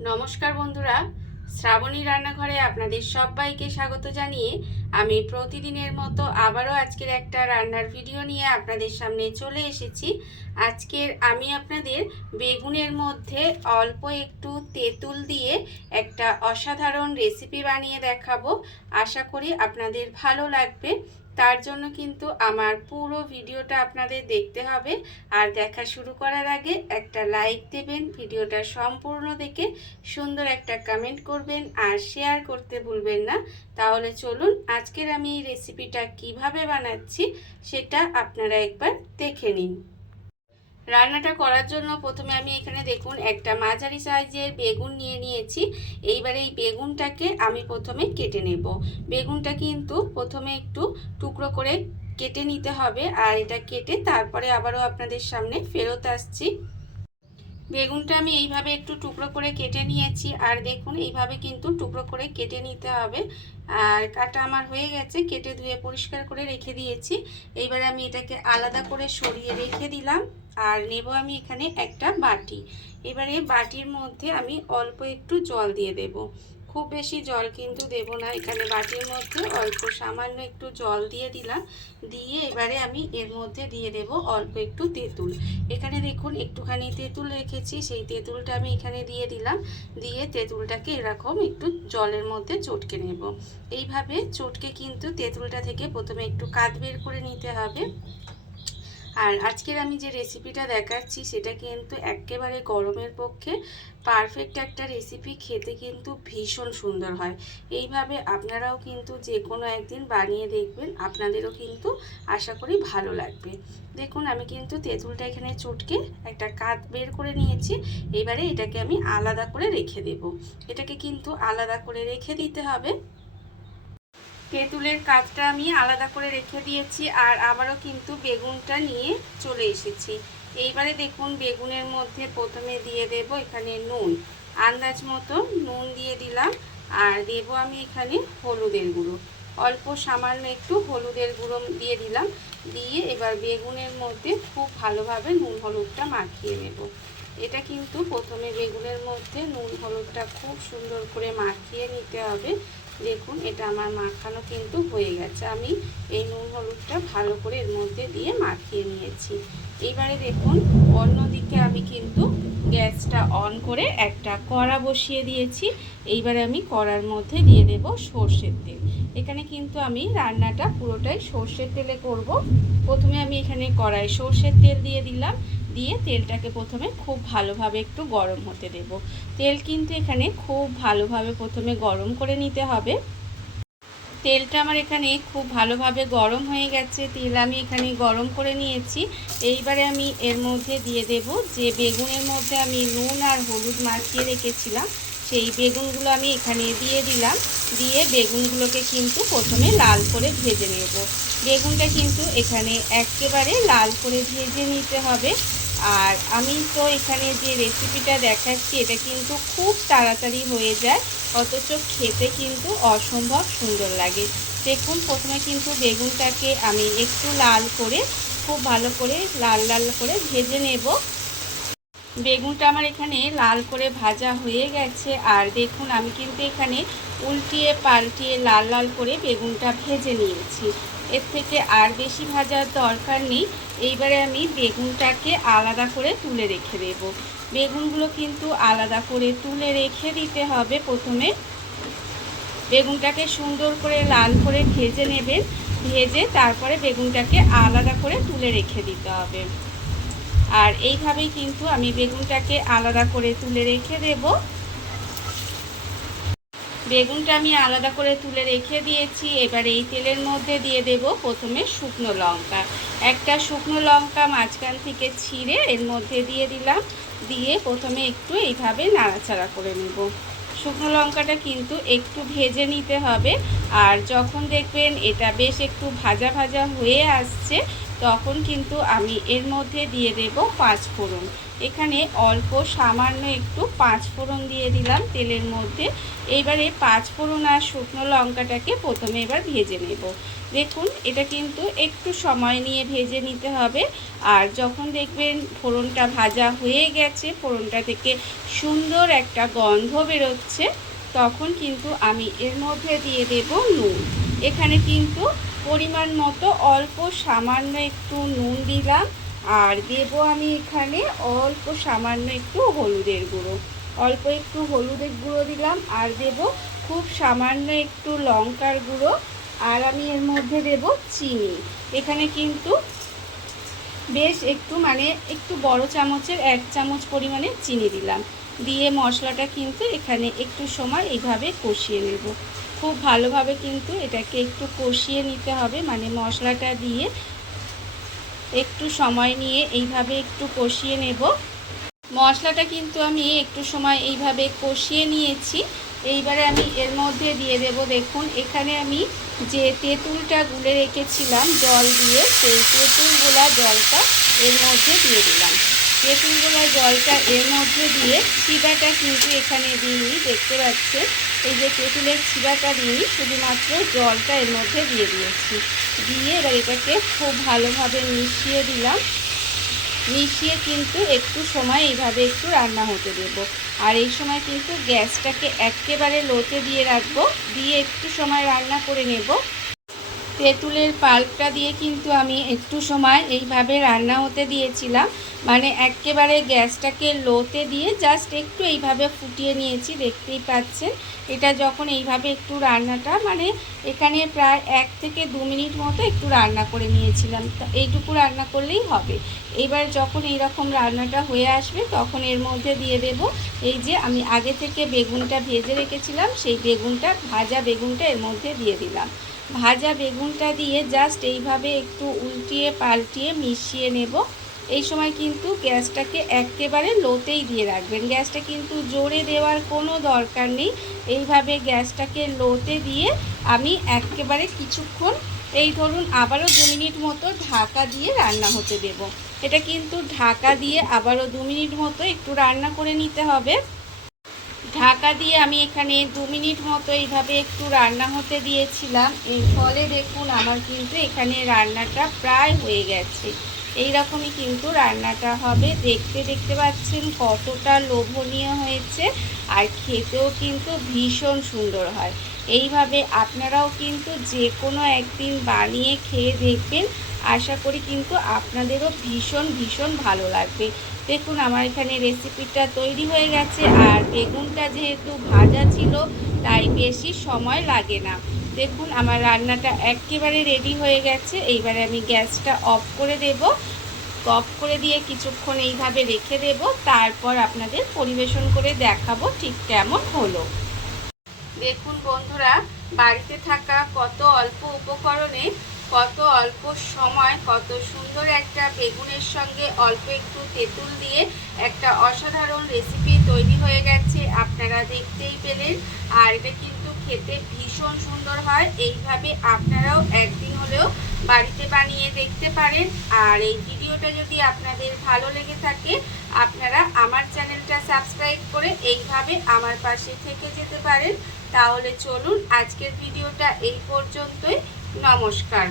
নমস্কার বন্ধুরা, শ্রাবণী রান্নাঘরে আপনাদের সবাইকে স্বাগত জানিয়ে আমি প্রতিদিনের মতো আবারও আজকের একটা রান্নার ভিডিও নিয়ে আপনাদের সামনে চলে এসেছি। আজকের আমি আপনাদের বেগুনের মধ্যে অল্প একটু তেঁতুল দিয়ে একটা অসাধারণ রেসিপি বানিয়ে দেখাবো। আশা করি আপনাদের ভালো লাগবে। তার জন্য কিন্তু আমার পুরো ভিডিওটা আপনাদের দেখতে হবে। আর দেখা শুরু করার আগে একটা লাইক দেবেন, ভিডিওটা সম্পূর্ণ দেখে সুন্দর একটা কমেন্ট করবেন আর শেয়ার করতে ভুলবেন না। তাহলে চলুন আজকের আমি এই রেসিপিটা কিভাবে বানাচ্ছি সেটা আপনারা একবার দেখে নিন। রান্নাটা করার জন্য প্রথমে আমি এখানে দেখুন একটা মাঝারি সাইজের বেগুন নিয়ে নিয়েছি। এইবারে এই বেগুনটাকে আমি প্রথমে কেটে নেব। বেগুনটা কিন্তু প্রথমে একটু টুকরো করে কেটে নিতে হবে, আর এটা কেটে তারপরে আবারও আপনাদের সামনে ফেরত আসছি। বেগুনটা আমি এইভাবে একটু টুকরো করে কেটে নিয়েছি, আর দেখুন এইভাবে কিন্তু টুকরো করে কেটে নিতে হবে। আর কাটা আমার হয়ে গেছে, কেটে ধুয়ে পরিষ্কার করে রেখে দিয়েছি। এইবারে আমি এটাকে আলাদা করে সরিয়ে রেখে দিলাম। আর নেব আমি এখানে একটা বাটি। এবারে বাটির মধ্যে আমি অল্প একটু জল দিয়ে দেব। খুব বেশি জল কিন্তু দেব না, এখানে বাটির মধ্যে অল্প সামান্য একটু জল দিয়ে দিলাম। দিয়ে এবারে আমি এর মধ্যে দিয়ে দেব অল্প একটু তেঁতুল। এখানে দেখুন একটুখানি তেঁতুল রেখেছি, সেই তেঁতুলটা আমি এখানে দিয়ে দিলাম। দিয়ে তেঁতুলটাকে এরকম একটু জলের মধ্যে চটকে নেব। এইভাবে চটকে কিন্তু তেঁতুলটা থেকে প্রথমে একটু কাত বের করে নিতে হবে। আর আজকের আমি যে রেসিপিটা দেখাচ্ছি সেটা কিন্তু একেবারে গরমের পক্ষে পারফেক্ট একটা রেসিপি, খেতে কিন্তু ভীষণ সুন্দর হয়। এইভাবে আপনারাও কিন্তু যে কোনো একদিন বানিয়ে দেখবেন, আপনাদেরও কিন্তু আশা করি ভালো লাগবে। দেখুন আমি কিন্তু তেঁতুলটা এখানে চটকে একটা কাত বের করে নিয়েছি। এবারে এটাকে আমি আলাদা করে রেখে দেব। এটাকে কিন্তু আলাদা করে রেখে দিতে হবে। তেঁতুলের কাঠটা আমি আলাদা করে রেখে দিয়েছি, আর আবারও কিন্তু বেগুনটা নিয়ে চলে এসেছি। এইবারে দেখুন বেগুনের মধ্যে প্রথমে দিয়ে দেব এখানে নুন, আন্দাজ মতো নুন দিয়ে দিলাম। আর দেব আমি এখানে হলুদের গুঁড়ো, অল্প সামান্য একটু হলুদের গুঁড়ো দিয়ে দিলাম। দিয়ে এবার বেগুনের মধ্যে খুব ভালোভাবে নুন হলুদটা মাখিয়ে নেব। এটা কিন্তু প্রথমে বেগুনের মধ্যে নুন হলুদটা খুব সুন্দর করে মাখিয়ে নিতে হবে। দেখুন এটা আমার মাখানো কিন্তু হয়ে গেছে। আমি এই নুন হলুদটা ভালো করে এর মধ্যে দিয়ে মাখিয়ে নিয়েছি। এইবারে দেখুন অন্যদিকে আমি কিন্তু গ্যাসটা অন করে একটা কড়া বসিয়ে দিয়েছি। এইবারে আমি কড়ার মধ্যে দিয়ে দেব সর্ষের তেল। এখানে কিন্তু আমি রান্নাটা পুরোটাই সর্ষের তেলে করব। প্রথমে আমি এখানে কড়াই সর্ষের তেল দিয়ে দিলাম। দিয়ে তেলটাকে প্রথমে খুব ভালোভাবে একটু গরম হতে দেব। তেল কিন্তু এখানে খুব ভালোভাবে প্রথমে গরম করে নিতে হবে। তেলটা আমার এখানে খুব ভালোভাবে গরম হয়ে গেছে, তেল আমি এখানে গরম করে নিয়েছি। এইবারে আমি এর মধ্যে দিয়ে দেব যে বেগুনের মধ্যে আমি নুন আর হলুদ মাখিয়ে রেখেছিলাম, সেই বেগুনগুলো আমি এখানে দিয়ে দিলাম। দিয়ে বেগুনগুলোকে কিন্তু প্রথমে লাল করে ভেজে নেব। বেগুনটা কিন্তু এখানে একেবারে লাল করে ভেজে নিতে হবে। আর আমি তো এখানে যে রেসিপিটা দেখাচ্ছি এটা কিন্তু খুব তাড়াতাড়ি হয়ে যায়, অথচ খেতে কিন্তু অসম্ভব সুন্দর লাগে। দেখুন প্রথমে কিন্তু বেগুনটাকে আমি একটু লাল করে খুব ভালো করে লাল লাল করে ভেজে নেব। বেগুনটা আমার এখানে লাল করে ভাজা হয়ে গেছে। আর দেখুন আমি কিন্তু এখানে উল্টিয়ে পাল্টিয়ে লাল লাল করে বেগুনটা ভেজে নিয়েছি। এর থেকে আর বেশি ভাজার দরকার নেই। এইবারে আমি বেগুনটাকে আলাদা করে তুলে রেখে দেব। বেগুনগুলো কিন্তু আলাদা করে তুলে রেখে দিতে হবে। প্রথমে বেগুনটাকে সুন্দর করে লাল করে ভেজে নেবেন। ভেজে তারপরে বেগুনটাকে আলাদা করে তুলে রেখে দিতে হবে। আর এইভাবেই কিন্তু আমি বেগুনটাকে আলাদা করে তুলে রেখে দেব। বেগুনটা আমি আলাদা করে তুলে রেখে দিয়েছি। এবার এই তেলের মধ্যে দিয়ে দেব প্রথমে শুকনো লঙ্কা। একটা শুকনো লঙ্কা মাঝখান থেকে ছিঁড়ে এর মধ্যে দিয়ে দিলাম। দিয়ে প্রথমে একটু এইভাবে নাড়াচাড়া করে নেব। শুকনো লঙ্কাটা কিন্তু একটু ভেজে নিতে হবে। আর যখন দেখবেন এটা বেশ একটু ভাজা ভাজা হয়ে আসছে, তখন কিন্তু আমি এর মধ্যে দিয়ে দেব 5 ফোড়ন। এখানে অল্প সামান্য একটু 5 ফোড়ন দিয়ে দিলাম তেলের মধ্যে। এইবারে 5 ফোড়ন আর শুকনো লঙ্কাটাকে প্রথমে এবার ভেজে নেব। দেখুন এটা কিন্তু একটু সময় নিয়ে ভেজে নিতে হবে। আর যখন দেখবেন ফোড়নটা ভাজা হয়ে গেছে, ফোড়নটা থেকে সুন্দর একটা গন্ধ বেরোচ্ছে, তখন কিন্তু আমি এর মধ্যে দিয়ে দেব নুন। এখানে কিন্তু পরিমাণ মতো অল্প সামান্য একটু নুন দিলাম, আর দেব আমি এখানে অল্প সামান্য একটু হলুদের গুঁড়ো। অল্প একটু হলুদের গুঁড়ো দিলাম, আর দেব খুব সামান্য একটু লঙ্কার গুঁড়ো, আর আমি এর মধ্যে দেব চিনি। এখানে কিন্তু বেশ একটু একটু বড় চামচের 1 চামচ পরিমাণে চিনি দিলাম। দিয়ে মশলাটা কিন্তু এখানে একটু সময় এইভাবে কষিয়ে নেব। খুব ভালোভাবে কিন্তু এটাকে একটু কষিয়ে নিতে হবে, মশলাটা দিয়ে একটু সময় নিয়ে এইভাবে একটু কষিয়ে নেব। মশলাটা কিন্তু আমি একটু সময় এইভাবে কষিয়ে নিয়েছি। এইবারে আমি এর মধ্যে দিয়ে দেব, দেখুন এখানে আমি যে তেঁতুলটা গুলে রেখেছিলাম জল দিয়ে, সেই তেঁতুল গোলা জলটা এর মধ্যে দিয়ে দিলাম। তেঁতুল গোলা জলটা এর মধ্যে দিয়ে, চিবাটা কিন্তু এখানে দিইনি, দেখতে পাচ্ছেন এই যে তেঁতুলের চিবাটা দিইনি, শুধুমাত্র জলটা এর মধ্যে দিয়ে দিয়েছি। দিয়ে এবার এটাকে খুব ভালোভাবে মিশিয়ে দিলাম। মিশিয়ে কিন্তু একটু সময় এইভাবে একটু রান্না হতে দেব। আর এই সময় কিন্তু গ্যাসটাকে একেবারে লোতে দিয়ে রাখবো, দিয়ে একটু সময় রান্না করে নেব। তেঁতুলের পাল্পটা দিয়ে কিন্তু আমি একটু সময় এইভাবে রান্না হতে দিয়েছিলাম, একেবারে গ্যাসটাকে লোতে দিয়ে জাস্ট একটু এইভাবে ফুটিয়ে নিয়েছি, দেখতেই পাচ্ছেন। এটা যখন এইভাবে একটু রান্নাটা এখানে প্রায় 1 থেকে 2 মিনিট মতো একটু রান্না করে নিয়েছিলাম, এইটুকু রান্না করলেই হবে। এবার যখন এইরকম রান্নাটা হয়ে আসবে, তখন এর মধ্যে দিয়ে দেব এই যে আমি আগে থেকে বেগুনটা ভেজে রেখেছিলাম, সেই বেগুনটা, ভাজা বেগুনটা এর মধ্যে দিয়ে দিলাম। ভাজা বেগুনটা দিয়ে জাস্ট এইভাবে একটু উল্টিয়ে পাল্টিয়ে মিশিয়ে নেব। এই সময় কিন্তু গ্যাসটাকে একেবারে লোতেই দিয়ে রাখবেন, গ্যাসটা কিন্তু জোরে দেওয়ার কোনো দরকার নেই। এইভাবে গ্যাসটাকে লোতে দিয়ে আমি একেবারে কিছুক্ষণ, এই ধরুন আবারও 2 মিনিট মতো ঢাকা দিয়ে রান্না হতে দেব। এটা কিন্তু ঢাকা দিয়ে আবারও 2 মিনিট মতো একটু রান্না করে নিতে হবে। ঢাকা দিয়ে আমি এখানে 2 মিনিট মতো এইভাবে একটু রান্না হতে দিয়েছিলাম। এর ফলে দেখুন আমার কিন্তু এখানে রান্নাটা প্রায় হয়ে গেছে। এই রকমই কিন্তু রান্নাটা হবে। দেখতে পাচ্ছেন কতটা লোভনীয় হয়েছে, আর খেতেও কিন্তু ভীষণ সুন্দর হয়। এইভাবে আপনারাও কিন্তু যে কোনো একদিন বানিয়ে খেয়ে দেখবেন, আশা করি কিন্তু আপনাদেরও ভীষণ ভালো লাগবে। দেখুন আমার এখানে রেসিপিটা তৈরি হয়ে গেছে, আর বেগুনটা যেহেতু ভাজা ছিল তাই বেশি সময় লাগে না। দেখুন আমার রান্নাটা একেবারে রেডি হয়ে গেছে। এইবারে আমি গ্যাসটা অফ করে দেব। অফ করে দিয়ে কিছুক্ষণ এইভাবে রেখে দেব, তারপর আপনাদের পরিবেশন করে দেখাবো ঠিক কেমন হলো। দেখুন বন্ধুরা, বাড়িতে থাকা কত অল্প উপকরণে, কত অল্প সময়, কত সুন্দর একটা বেগুনের সঙ্গে অল্প একটু তেঁতুল দিয়ে একটা অসাধারণ রেসিপি তৈরি হয়ে গেছে, আপনারা দেখতেই পেলেন। আর এটা কিন্তু খেতে ভীষণ সুন্দর হয়। এইভাবে আপনারাও একদিন হলেও বাড়িতে বানিয়ে দেখতে পারেন। আর এই ভিডিওটা যদি আপনাদের ভালো লেগে থাকে, আপনারা আমার চ্যানেলটা সাবস্ক্রাইব করে এইভাবে আমার পাশে থেকে যেতে পারেন। তাহলে চলুন আজকের ভিডিওটা এই পর্যন্তই। নমস্কার।